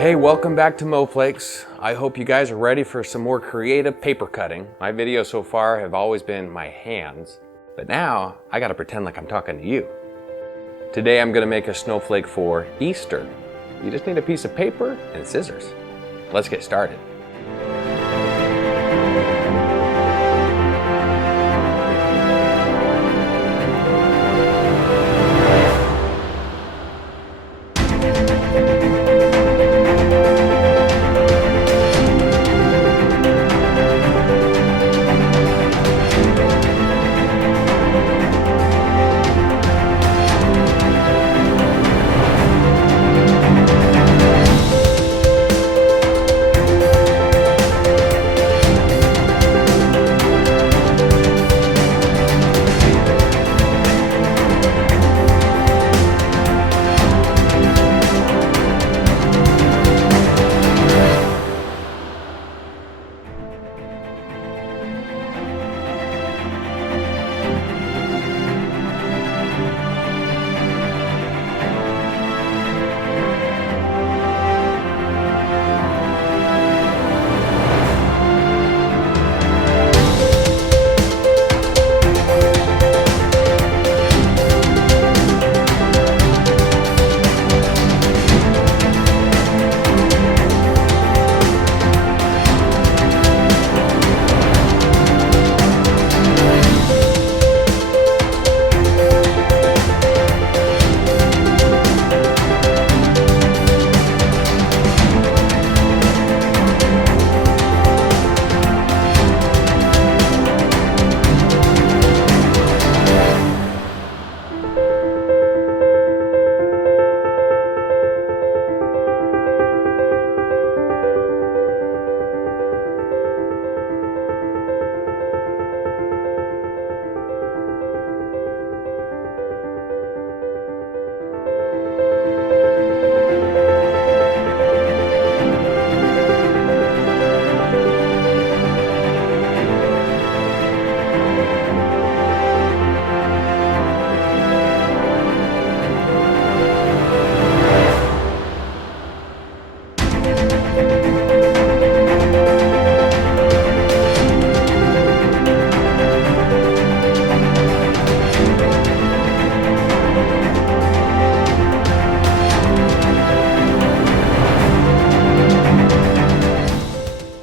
Hey, welcome back to Moflakes. I hope you guys are ready for some more creative paper cutting. My videos so far have always been my hands, but now I gotta pretend like I'm talking to you. Today I'm gonna make a snowflake for Easter. You just need a piece of paper and scissors. Let's get started.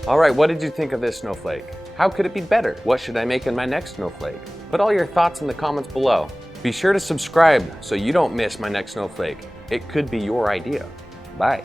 All right, what did you think of this snowflake? How could it be better? What should I make in my next snowflake? Put all your thoughts in the comments below. Be sure to subscribe so you don't miss my next snowflake. It could be your idea. Bye.